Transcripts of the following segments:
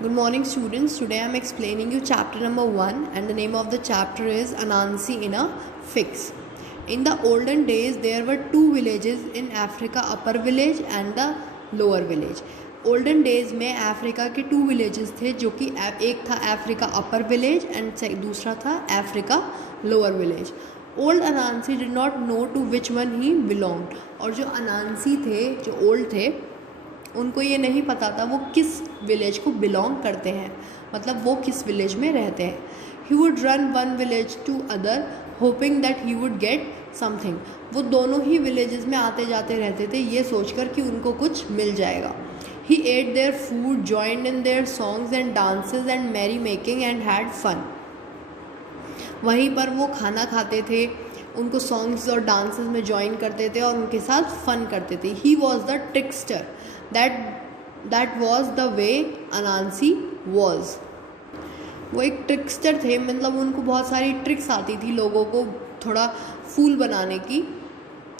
Good morning students. Today I am explaining you chapter number 1 and the name of the chapter is Anansi in a Fix. In the olden days there were two villages in Africa, upper village and the lower village. Olden days में Africa के to villages थे जो कि एक था Africa upper village and दूसरा था Africa lower village. Old Anansi did not know to which one he belonged. और जो अनांसी थे जो ओल्ड थे उनको ये नहीं पता था वो किस विलेज को बिलोंग करते हैं, मतलब वो किस विलेज में रहते हैं. He would run one village to other hoping that he would get something. वो दोनों ही विलेजेस में आते जाते रहते थे ये सोचकर कि उनको कुछ मिल जाएगा. He ate their food, joined in their songs and dances and merry making and had fun. वहीं पर वो खाना खाते थे, उनको सॉन्ग्स और डांसेस में ज्वाइन करते थे और उनके साथ फन करते थे. He was the trickster. That was the way Anansi was. वो एक ट्रिक्स्टर थे, मतलब उनको बहुत सारी ट्रिक्स आती थी लोगों को थोड़ा फूल बनाने की,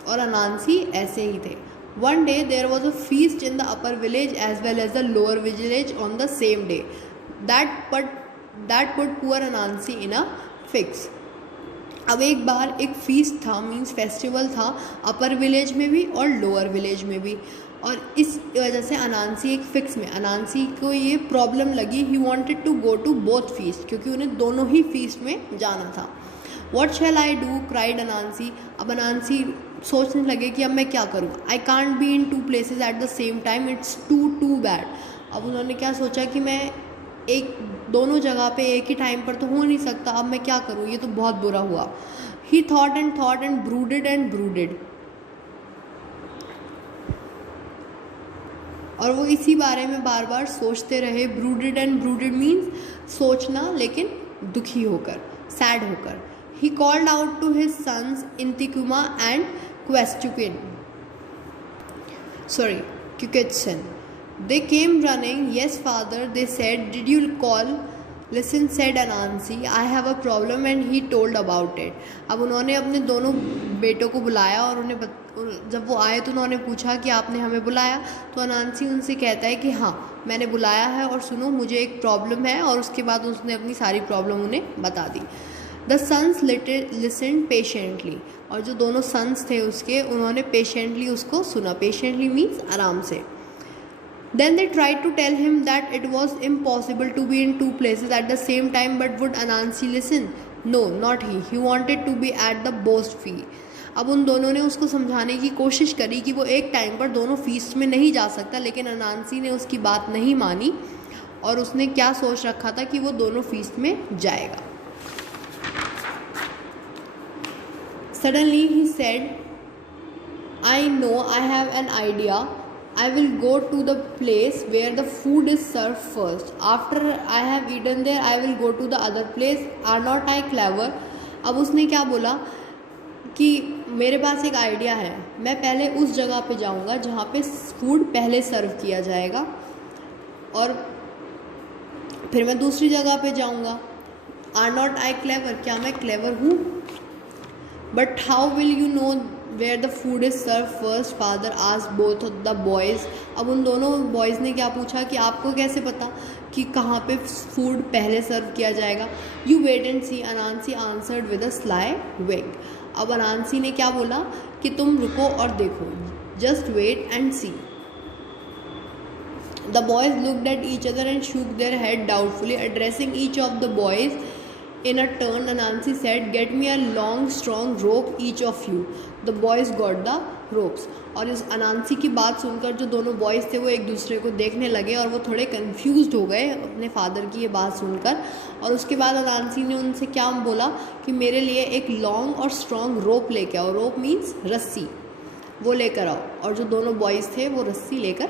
और अनांसी ऐसे ही थे. One day there was a feast in the upper village as well as the lower village on the same day. That put poor Anansi in a fix. अब एक बार एक फीस्ट था, मीन्स फेस्टिवल था अपर विलेज में भी और lower village में भी, और इस वजह से अनांसी एक फिक्स में. अनांसी को ये प्रॉब्लम लगी, he wanted to go to both feast, क्योंकि उन्हें दोनों ही फीस्ट में जाना था. What shall I do cried Anansi. अब अनांसी सोचने लगे कि अब मैं क्या करूँ. I can't be in two places at the same time, it's too bad. अब उन्होंने क्या सोचा कि मैं दोनों जगह पे एक ही टाइम पर तो हो नहीं सकता, अब मैं क्या करूँ, ये तो बहुत बुरा हुआ. ही थॉट एंड ब्रूडेड. और वो इसी बारे में बार बार सोचते रहे. ब्रूडेड मीन्स सोचना लेकिन दुखी होकर, सैड होकर. He called out to his sons Intikuma and Kuketsen. They came running. Yes, father, they said. Did you call? Listen, said Anansi. I have a problem and he told about it. अब उन्होंने अपने दोनों बेटों को बुलाया और उन्हें जब वो आए तो उन्होंने पूछा कि आपने हमें बुलाया. तो अनांसी उनसे कहता है कि हाँ मैंने बुलाया है और सुनो मुझे एक प्रॉब्लम है, और उसके बाद उसने अपनी सारी प्रॉब्लम उन्हें बता दी. The sons listen patiently. और जो दोनों सन्स थे उसके, उन्होंने पेशेंटली उसको सुना. पेशेंटली मीन्स आराम से. Then they try to tell him that it was impossible to be in two places at the same time, but would Anansi listen. No, not he wanted to be at the both फी. अब उन दोनों ने उसको समझाने की कोशिश करी कि वो एक टाइम पर दोनों फीस्ट में नहीं जा सकता, लेकिन अनांसी ने उसकी बात नहीं मानी और उसने क्या सोच रखा था कि वो दोनों फीस्ट में जाएगा. Suddenly he said, I know, I have an idea. I will go to the place where the food is served first. After I have eaten there, I will go to the other place. Are not I clever? अब उसने क्या बोला कि मेरे पास एक idea है, मैं पहले उस जगह पे जाऊंगा जहाँ पे फूड पहले सर्व किया जाएगा, और फिर मैं दूसरी जगह पे जाऊंगा. Are not I clever? क्या मैं क्लेवर हूँ? But how will you know where the food is served first? Father asked both of the boys. अब उन दोनों बॉयज़ ने क्या पूछा कि आपको कैसे पता कि कहाँ पे फूड पहले सर्व किया जाएगा. You wait and see, Anansi answered with a sly wink. अब अनांसी ने क्या बोला कि तुम रुको और देखो. Just wait and see. The boys looked at each other and shook their head doubtfully. Addressing each of the boys in a turn, Anansi said, get me a long strong rope each of you. The boys got the ropes. और इस अनांसी की बात सुनकर जो दोनों boys थे वो एक दूसरे को देखने लगे और वो थोड़े कंफ्यूज्ड हो गए अपने फादर की ये बात सुनकर. और उसके बाद अनांसी ने उनसे क्या बोला कि मेरे लिए एक लॉन्ग और स्ट्रॉन्ग रोप लेकर आओ. रोप मीन्स रस्सी, वो लेकर आओ. और जो दोनों बॉयज़ थे वो रस्सी लेकर